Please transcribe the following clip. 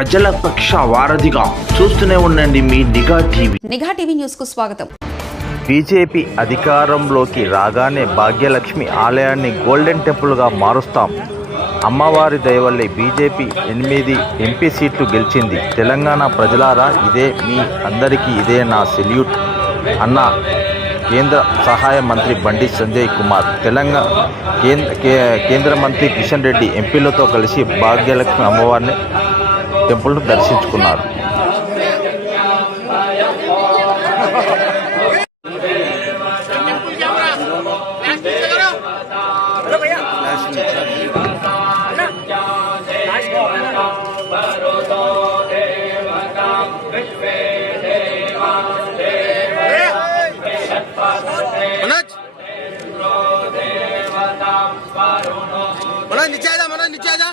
ప్రజల పక్ష వారధిగా చూస్తూనే ఉండండి మీ నిఘా టీవీ. నిఘా టీవీ న్యూస్ కు స్వాగతం. బీజేపీ అధికారంలోకి రాగానే భాగ్యలక్ష్మి ఆలయాన్ని గోల్డెన్ టెంపుల్గా మారుస్తాం. అమ్మవారి దయవల్లే బీజేపీ 8 ఎంపీ సీట్లు గెలిచింది. తెలంగాణ ప్రజలారా, ఇదే మీ అందరికీ ఇదే నా సెల్యూట్ అన్న కేంద్ర సహాయ మంత్రి బండి సంజయ్ కుమార్. కేంద్ర మంత్రి కిషన్ రెడ్డి ఎంపీలతో కలిసి భాగ్యలక్ష్మి అమ్మవారిని టెంపుల్ను దర్శించుకున్నారు. नीचे आ जा